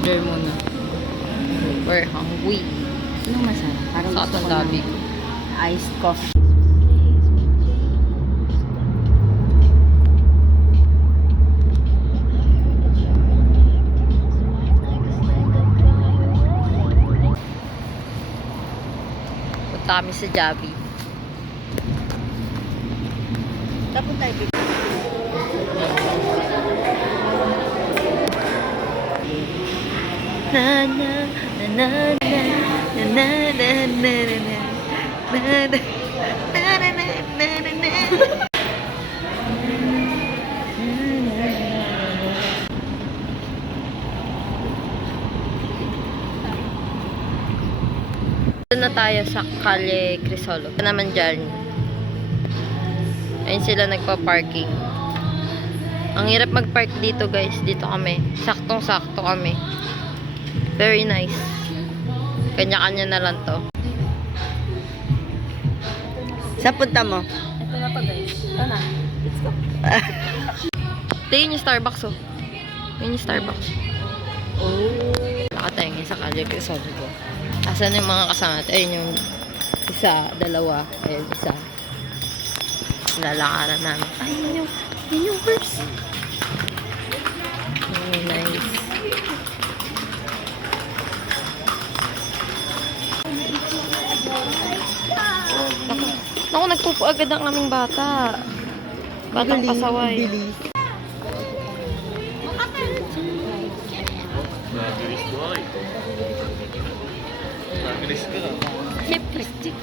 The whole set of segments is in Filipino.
Order muna. We're hungry. Anong masarap? Parang Sa gusto atong ko ng labi. iced coffee. Punta kami sa Javi. Tapos tayo dito. Na na na na na na na na na na na na. Na tayo sa Calle Crisolo. Ito naman dyan. Ayun sila nagpa-parking. Ang hirap mag-park dito guys. Dito kami. Saktong-sakto kami. Very nice. Kanya-kanya na lang to. Saan punta mo? Ito na to guys. Ito na. Let's go. Ito yun yung Starbucks oh. Yun yung Starbucks. Oh. Nakatayangin sa Calle Crisolo. Asan yung mga kasama natin? Ayun yung isa, dalawa. Ayun, isa. Lalakaran namin. Ay, yun yung horse. Oh, nice. Naku, nagpupo agad ang aming bata. Batang pasaway. Bilis. Lipstick.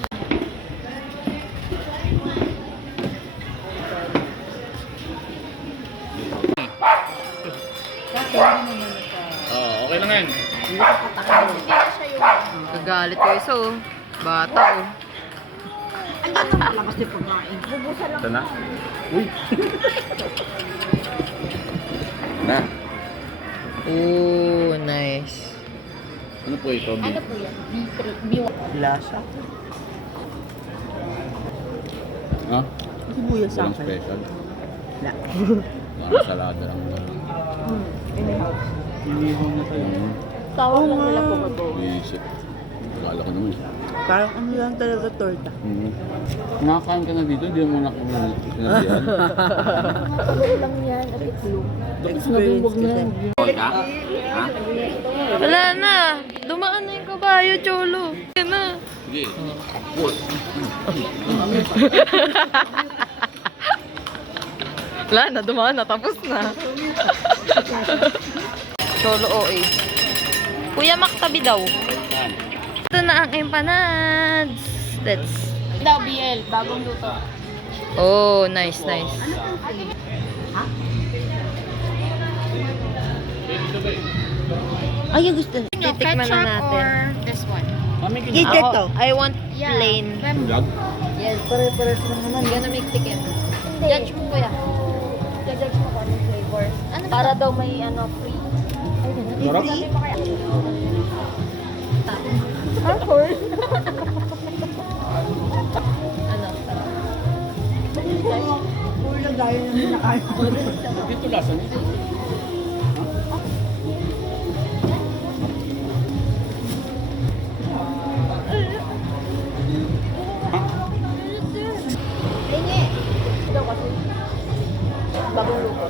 Okay lang yan. Gagalit ko isa oh. Bata oh. Labas yung pagkain. Ito na. Uy. Na. Oh, nice. Ano po ito? Ano po yan? B3, Lasa. Ha? Sibuyas sa Walang akin. special. Wala. Walang salada lang. In-house. Inihaw na tayo. Tawag lang nila po ito. Isip. Akala ko naman. Parang ano lang talaga torta. Nakakain ka na dito, hindi mo na sinabihan. Tuloy lang yan at itlog. Experience kasi. Wala na. Dumaan na yung kabayo, Cholo. Yan na. Sige. Wala na, dumaan na. Tapos na. Cholo OA. Kuya Maktabi daw. Ito na ang empanads. That's... Daw, BL. Bagong luto. Oh, nice, nice. Ay, yung gusto. Titikman na natin. this one? Mami, Kit Kat to. I want plain. Vlog? Yes, pare-pares lang naman. Gonna make ticket. Judge mo kuya. Judge mo kung anong flavor. Ano para daw may ano free. Ay, Sarap? free? Hardcore. Ano? Puro lang gaya ng pinakain ko. Dito lasa niya. Hindi. Ito kasi. Bagong luto.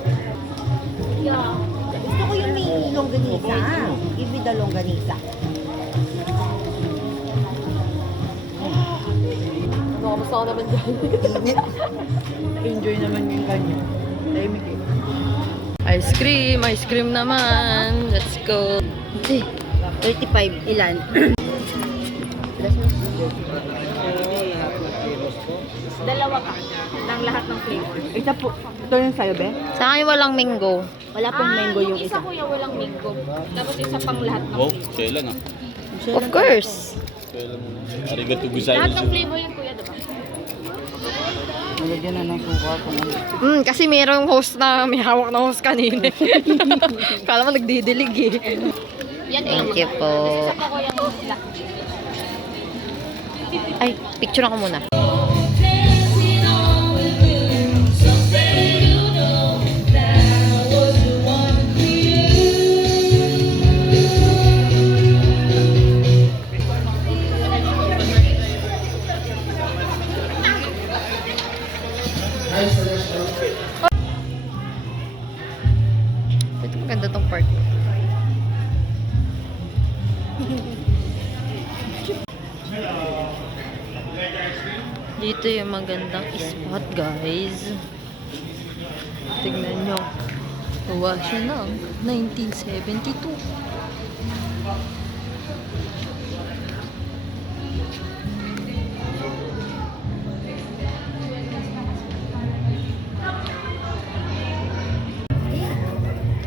Yeah. Gusto ko yung may longganisa. Give me the longganisa. Ano, kamusta ka naman dyan? Init. Enjoy naman yung kanya. Tahimik eh. Ice cream naman. Let's go. 35. Ilan? Dalawa ka. Ng lahat ng flavor. Isa po. Ito yung sa'yo, be? Sa akin walang mango. Wala pong mango yung isa. Kuya, walang mango. Tapos isa pang lahat ng Wow, kailan ah? Of course. Kailan mo na? Arigato lahat gozaimasu. ng flavor yung kuya, diba? Nalagyan na ng suka kung ano. Kasi mayroong host na may hawak na host kanina. Kala mo nagdidilig eh. Yan Thank you po. Isa pa kuya yung black. Ay, picture ako muna. Dito yung magandang spot, guys. Tignan nyo. Gawa siya ng 1972.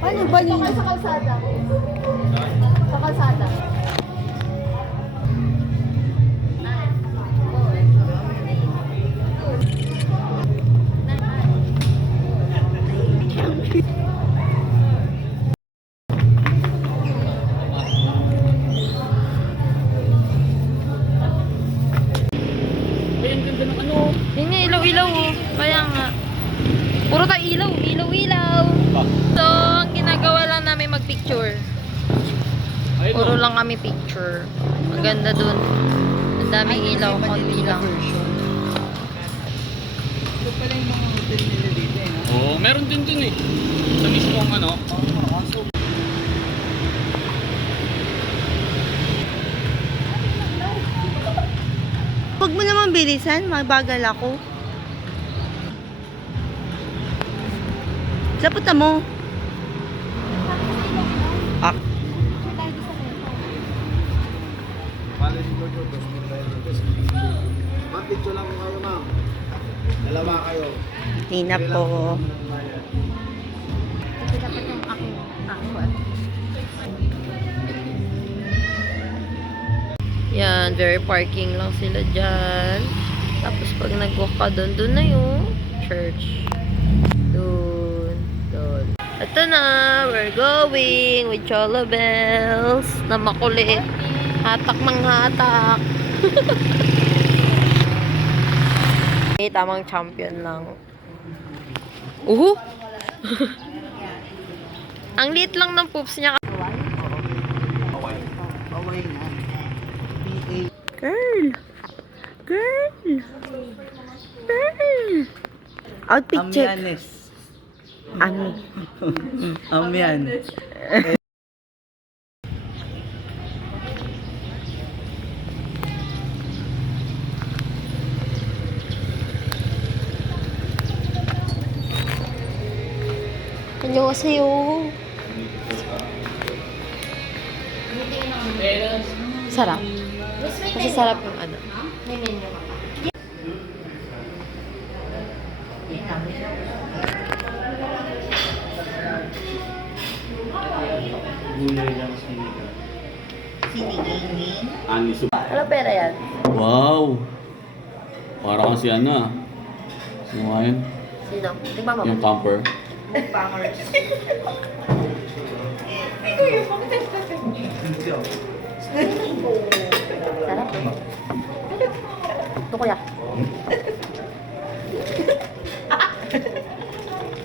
Ano ba yun? Sa kalsada. Sa kalsada. Ay, ang ganda ng ano. Yun nga, ilaw-ilaw oh. Kaya nga. Puro tayo ilaw, ilaw-ilaw. So, ang ginagawa lang namin magpicture. Ayun, Puro lang kami picture. Ang ganda dun. Ang daming ilaw, konti lang. Oo, meron din dun eh. Sa mismong ano. Huwag mo naman bilisan, mabagal ako. Laputan mo. Ah. Ma'am, picture lang po kayo, ma'am. Dalawa kayo. Tina po. Yan, very parking lang sila dyan. Tapos pag nag-walk ka doon na yung church. Doon. Ito na, we're going with Chola Bells na makulit. Hatak mang hatak. Tamang champion lang. Uhu! Ang liit lang ng poops niya. Girl! Outfit check. Ami. Amyan. 안녕하세요. Sarap. Kasi sarap yung ano. Ani super. Ano pera yan? Wow! Para kasi ano ah. Sino nga yun? Sino? Tingnan mo. Yung camper. Sarap. Ito kuya.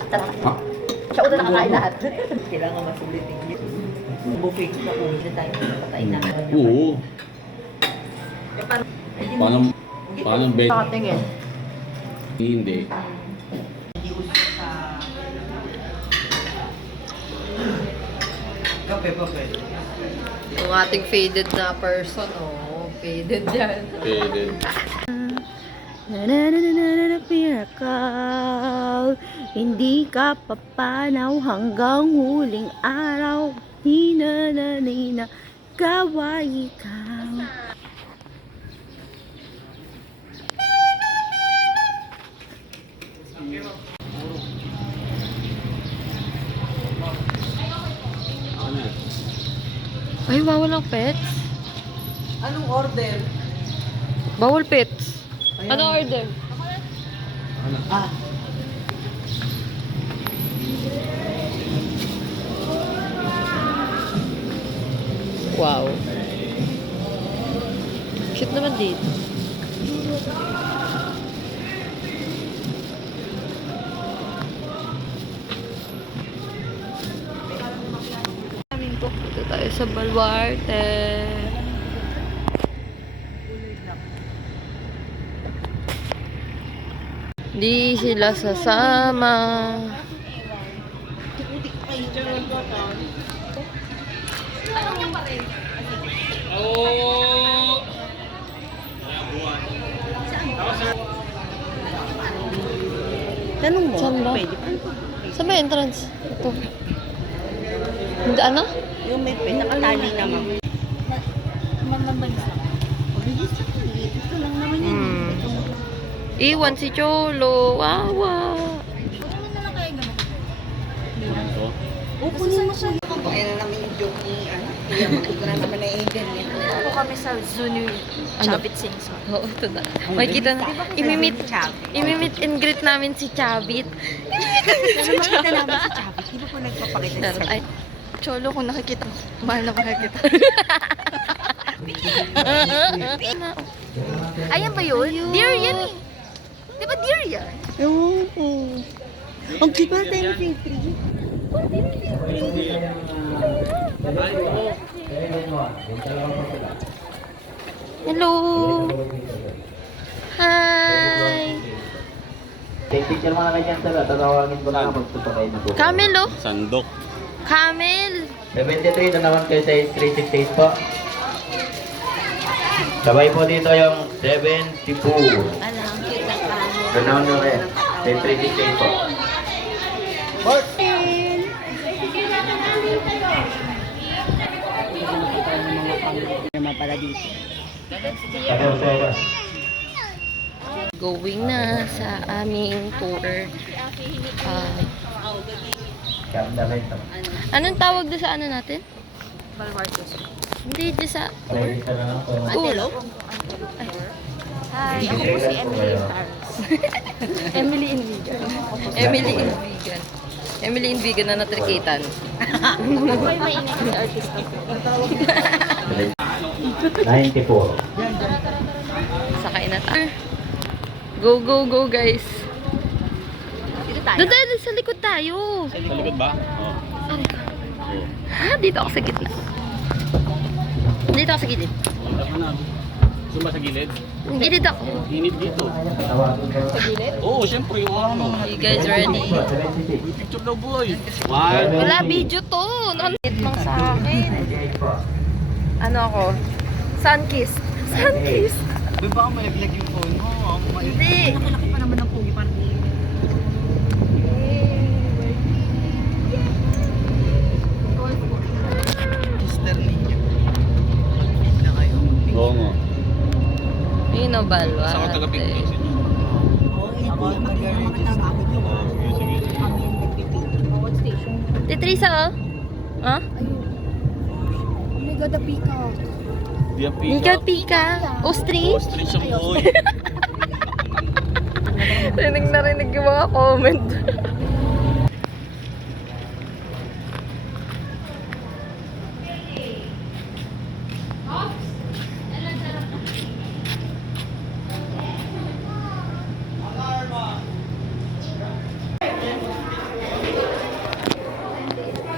Sarap. Ha? Siya una nakakain lahat. Kailangan masulitin yun. Buffet ko kung hindi tayo napatay na. Oo. Paano bed? Nakatingin. Hindi. Hindi uso sa... Kape. Yung ating faded na person, oh. Faded yan. Pwede. Pinakaw, hindi ka papanaw hanggang huling araw. Hinananina, kaway ikaw. Ano yan? Ay, bawal ang pets. Anong order? Bawal pets. Ano order? Ah, Wow. Cute naman dito. Dito tayo sa Baluarte. Di sila sasama. Oh! Tanong mo. Saan ba? Pwede pa. Saan ba entrance? Ito. Hindi, ano? Yung may nakatali naman. Mamabalis lang. Mabilis lang. Ito lang naman yun. Iwan si Cholo. Wawa. Ano na lang kaya ganun? Ito. Kunin mo siya. Ayan na namin yung joke ni ano. Kaya makikita na naman na Aiden. Ako kami sa Zuni Chavit Singson. Oo, ito na. Makikita na. Imimit and greet namin si Chavit. Pero makita namin si Chavit. Di ba po nagpapakita Charot. sa Ay, Cholo, kung nakikita mo, mahal na mahal kita. Ayan ba yun? Dear yan eh. Di ba dear yan? Oo. Ang cute ba tayo ni Fitri? hello. Hi. Take picture mo na ganyan sila. Tatawagin ko na magtutupay na po. Camel, oh. Sandok. Camel. 73 na naman kayo sa 368 po. Sabay po dito yung 74. Alam, cute na kamo. Ganaw nyo rin. Sa 368 po. Naman pala dito. Ano sa'yo? Going na sa aming tour. Kamda rin ito. Anong tawag doon sa ano natin? Balwartos. Hindi, doon sa Ready ka na lang po. tour. Hi, ako po si Emily in Paris. Emily in Vegan. Emily in Vegan. Emily in Vegan na natrikitan. Ako ay maingay kasi artista ko. 94. Sakay na tayo. Go, go, go, guys. Dito tayo. Doon tayo, sa likod tayo. Sa likod ba? Oo. Aray ko. Ha? Dito ako sa gitna. Dito ako sa gilid. Wala ka na. Gusto ba sa gilid? Gilid ako. Init dito. Sa gilid? Oo, syempre yung ano. You guys ready? Picture daw boy. One. Wala, video to. Nakakit lang sa akin. Ano ako? Sunkissed. Sunkissed. Di ba malaglag yung phone mo? Hindi. Nakalaki pa naman ng pugi parang sister ninyo. Mag-feed na kayo. Oo nga. Yun o, balwa. Saan ka taga-picture? Oo, ito yung magkakasama ko yun. Sige, sige. Kami yung nagpipicture. What station? Titrisa, oh. Ha? Oh my God, the peacock. Di ang Pika, pika. Ostrich. Ostrich ang boy. Rinig na rinig yung mga comment.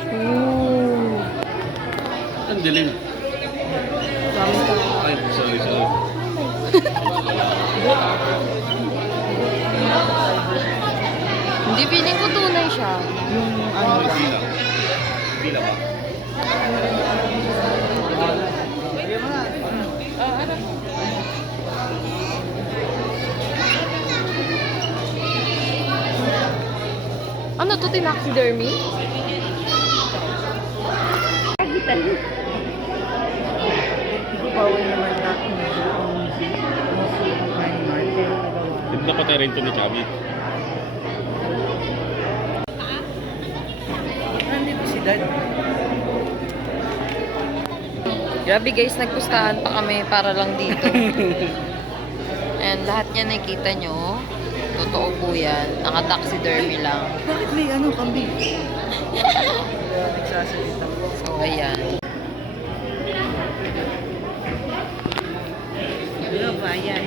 Ooh. Ang dilim. Ay, sorry, sorry. Hindi, feeling ko tunay siya. Pila. Pila ba? Ano to, taxidermy? Bawal naman na Hindi na patay rin ito ni Chabi. nandito si Dad. Grabe guys, nagpustahan pa kami para lang dito. And lahat niya nakita nyo. Totoo po yan. Naka-taxidermy lang. Bakit may ano, kambing? Nagsasalita. So, ayan. Hello, bayan.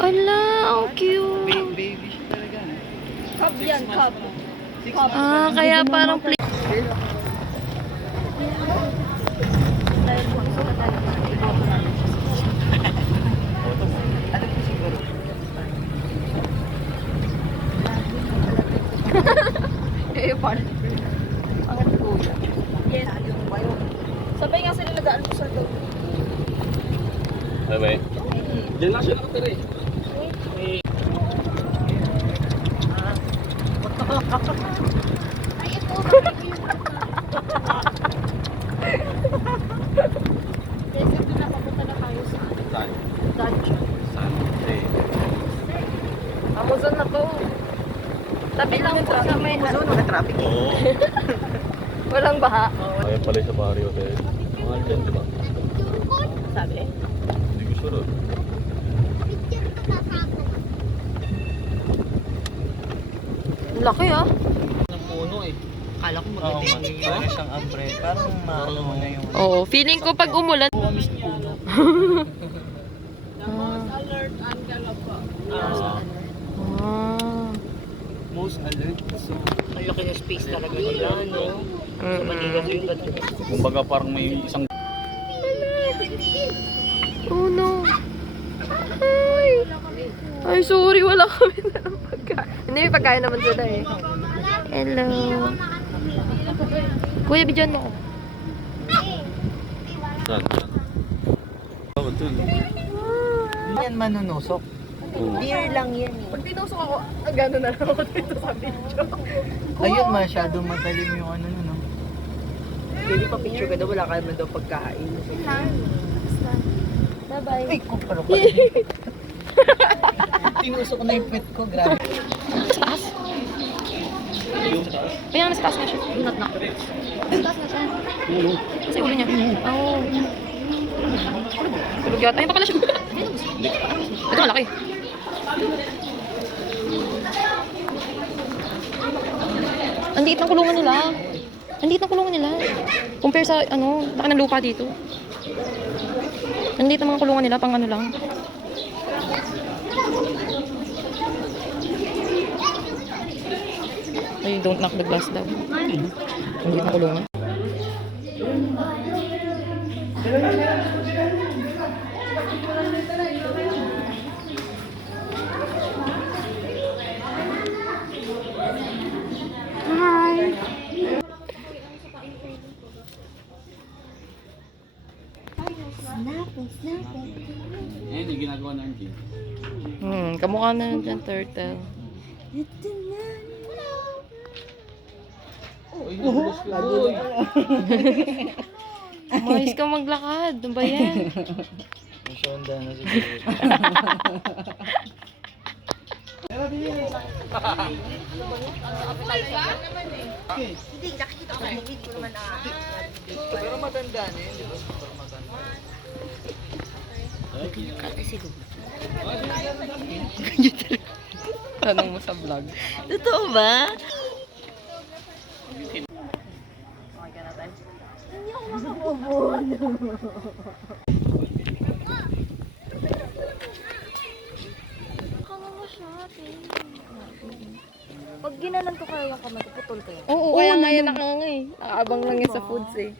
Ala, ang cute. Baby siya talaga. Cup yan, cup. Ah, kaya parang play. Eh, parang. Ang po siya. Yes. Sabay nga sila nagaan ko sa loob. Diyan lang siya nakatira eh. Saan? Sunday. Amazon na to. Tabi lang po sa may Zone, mga traffic. Oo. walang baha. Ayan pala sa Barrio Hotel. Mahal dyan, di ba? Sabi? Hindi ko sure. Laki ah. Ng puno eh. Kala ko maganda yung parang siyang umbrella. Parang maano mo na yung... Oo, feeling ko pag umulan. Kumamis na puno. Ah. Most alert. So, ang laki na space talaga nila, no? So, maligas yung gadget. Kumbaga parang may isang Oh no. Ay. Ay, sorry. Wala kami na ng pagkain. Hindi, may pagkain naman sila eh. Hello. Kuya, bidyan mo ako. saan? Oh, dun. Yan manunusok. Oo. Deer lang yan eh. Pag tinusok ako, gano'n na lang ako dito sa video. Ayun, masyadong matalim yung ano no. Pwede pa picture ka daw, wala ka naman daw pagkain. Bye-bye. Ay, kumparo pa. Tinusok ko na yung pet ko, grabe. Sa taas. Kaya nasa taas na siya. Not na. Sa taas na siya. Kasi ulo niya. Oo. Tulog yata. Ayun pa pala siya. Ito malaki. Ang liit ng kulungan nila. Ang liit ng kulungan nila. Compare sa ano, laki ng lupa dito. Ang liit ng mga kulungan nila, pang ano lang. Ay, don't knock the glass daw. Ang liit ng kulungan. Ayan yung ginagawa ng Jim. Kamukha na yun dyan, turtle. Uy, nabulos ko. Uy! Umayos ka maglakad. Ano ba yan? Masyonda na siguro. Hindi, nakikita ko sa movie ko naman pero matanda na yun, di ba? Super matanda. Tanong mo sa vlog. Totoo ba? Pag ginanan ko kayo yung kamay ko, putol kayo. Oo, kaya nga yan nakanga eh. Nakaabang lang yan sa foods eh.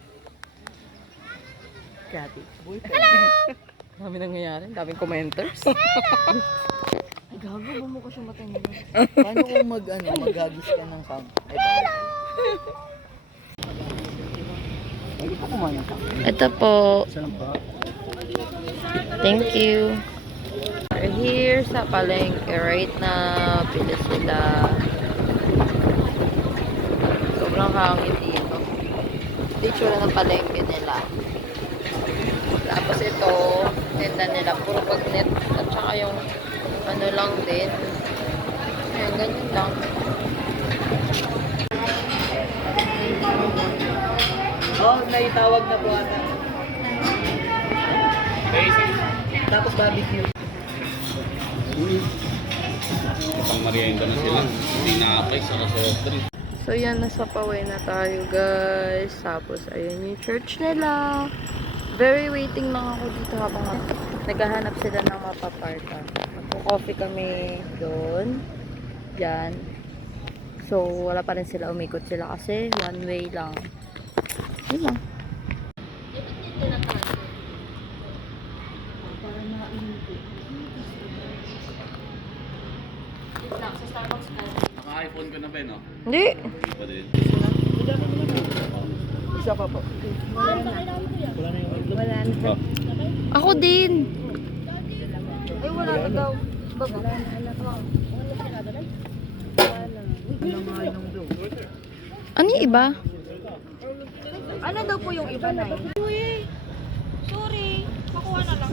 Grabe. Dami nangyayari. Daming commenters. Gago, bumuka siya mata niya. Paano kung maghagis ka ng sound? Hindi pa kumana ka. Ito po. Saan pa? Thank you. We're here sa palengke right now. Pili sila. Sobrang hangin dito. Ito yung tsura ng palengke nila. Tapos ito, tinda nila. Puro bagnet. At saka yung ano lang din. Ayan, ganyan lang. Oh, naitawag na po ata. Tapos barbecue. Pang merienda na sila. Hindi na-apply sa soft drink. So yan, nasa Paway na tayo guys. Tapos ayun yung church nila. Very waiting lang ako dito habang naghahanap sila ng mapaparka. Magpo-coffee kami doon. Yan. So wala pa rin sila. Umikot sila kasi one way lang. Yun lang. Naka-iPhone ka na ba no? Hindi. Hindi pa din. Isa pa po. Ako din. Ay, wala na daw. Baba. Ano yung iba? Ano daw po yung iba na yun? Uy, sorry. Makuha na lang.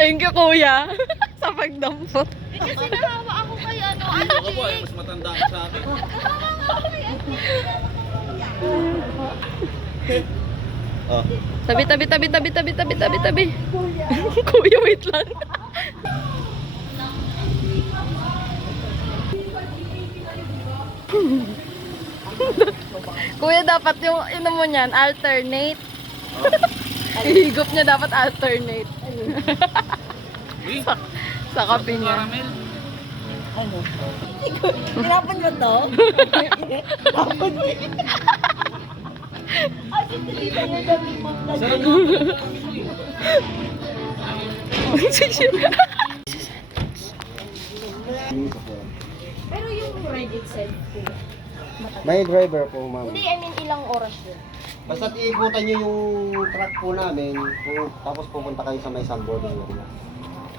Thank you, kuya. Sa pagdampot. Kasi nahawa ako kay ano, Jake. Mas matanda ka sa akin. Oh. Tabi. Kuya, wait lang. Kuya, dapat yung ino mo niyan, alternate. Ihigop niya dapat alternate. sa kape niya. Hirapan mo to? Pero yung ride itself po. May driver po, ma'am. Hindi, I mean ilang oras yun. Basta't iikutan nyo yung truck po namin, tapos pupunta kayo sa may sunboarding area.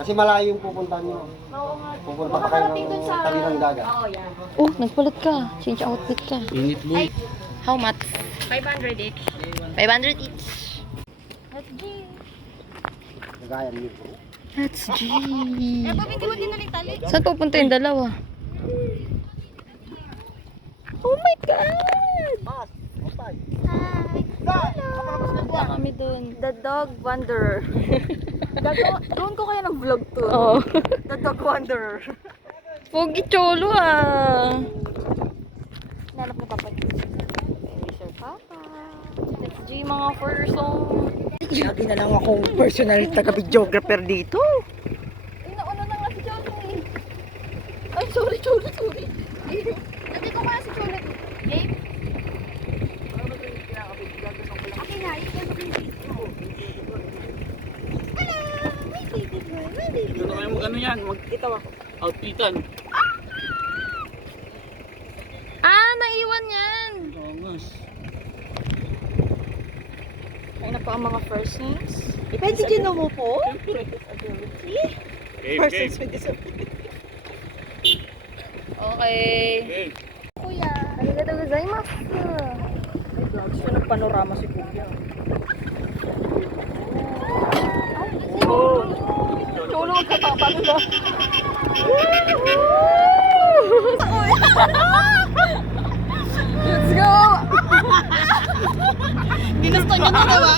Kasi malayo yung pupunta nyo. Oo nga. Pupunta pa kayo ng tabi ng dagat. Oo, yan. Oh, nagpalit ka. Change outfit ka. Init boy. How much? 500 each. 500 each. Let's G. Kagaya nyo po. That's G. Eh, pabindi mo din na yung tali. Saan pupunta yung dalawa? Oh my God! Punta kami dun. The Dog Wanderer. Doon ko kaya ng vlog to. Oo. The Dog Wanderer. Pogi cholo ah. Nanap na papa. Sir Papa. Let's G mga person. Lagi na lang akong personal taga-videographer dito. Ay, nauna na nga si Johnny. Ay, sorry. Hindi ko kaya si Johnny. Okay? Okay na, ito yung Ito na kayo mag-ano yan, mag-outfitan. Ah, naiwan yan. Oo nga. Ay na pa ang mga first names. Pwede dyan na mo po? Game. Okay. kuya. Arigatou gozaimasu. Gusto ng panorama si Kuya. Cholo, magkatapang ba? Let's go! Ginusto niyo na ba?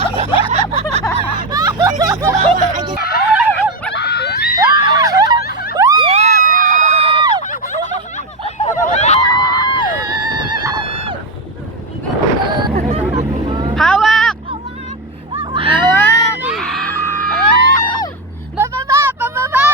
Hawak! Hawak! Bababa! Pababa!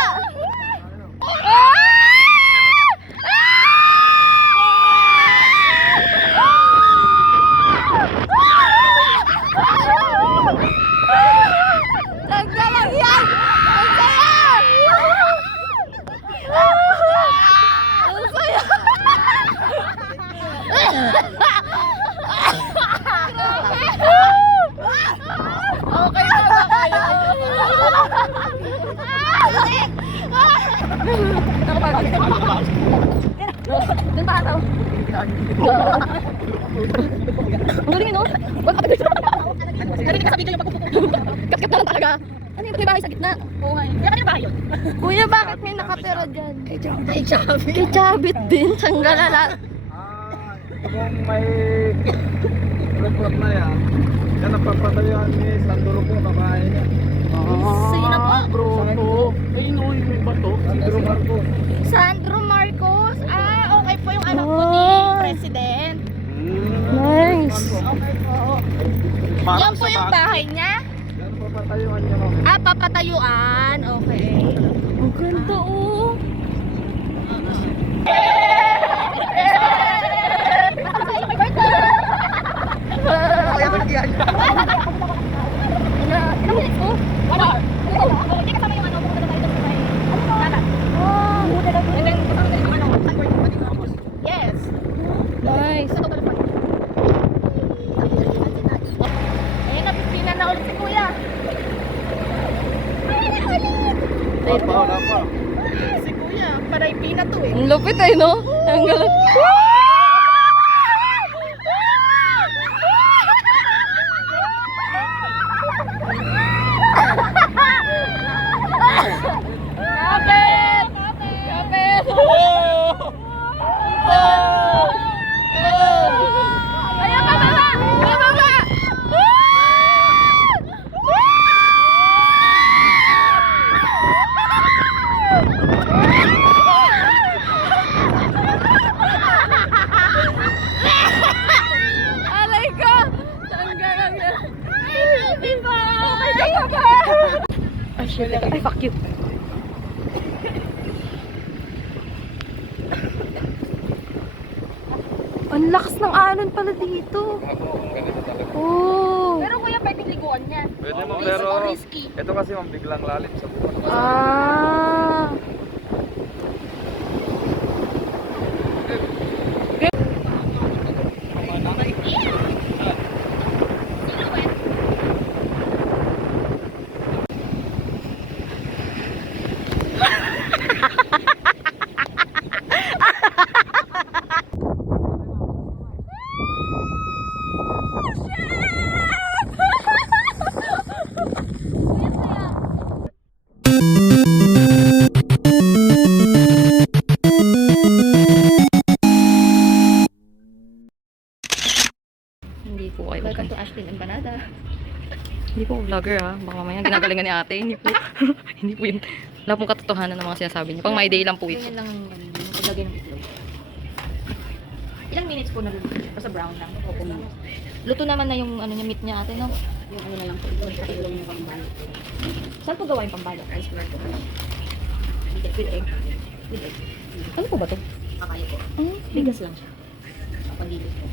Nagdalang yan! Ang saya! Ang saya! Okay na ba kayo? Doon pa ata. Ang galing no? Galing ka sa video yung pagpupupo. Kat-kat na lang talaga. Ano yung may bahay sa gitna? Buhay. Kaya kanina bahay yun? Kuya, bakit may nakatira dyan? Kay Chabit. Kay Chabit din. Sanggalala. Kung may plot na yan, yan ang papatayuan ni Sandro po, kabahay niya. Sino po? Bro. Ayun o, yung bato. Sandro Marcos. Sandro Marcos. Ah, okay po yung anak po ni President. Nice. Okay po. Yan po yung bahay niya? Yan ang papatayuan niya. Ah, papatayuan. Okay. Ang ganda oh. Kaya ko nagyan. Ilang minutes po? 1 hour. Hindi kasama yung ano, pupunta na tayo doon sa may kalat. And then, kasama na yung ano, sunboard. Yes. Nice. Sa total 40. Ayun na, 50 Lupit. Si Kuya, paray pina to eh. Ang lupit ay, no? Ang galang. Kapit! Kapit! Ayaw, bababa! Bababa! Alay ko! Tanggal ang yan. Ay, shit. Ay, fuck you. Ang lakas ng alon pala dito. Oh. Pero Kuya, pwedeng liguan yan. Pwede mo, Risky pero or risky. ito kasi ma'am biglang lalim sa buwan. Ah. Hindi po kayo. Welcome to Ashlyn Empanada. Hindi po vlogger ha. Baka mamaya ginagalingan ni ate. Hindi po. Hindi po yun. Wala pong katotohanan ng mga sinasabi niya. Pang my day lang po ito. Ganyan lang yung paglagay ng itlog. Ilang minutes po naluluto? Basta brown lang. Opo, minutes. Luto naman na yung ano niya, meat niya ate, no? Yung ano na lang po. Yung pakilong yung pambalot. Saan po gawa yung pambalot? Rice flour po. With egg. With egg. Ano po ba to? Kakayo po. Bigas lang siya. Pagilid po.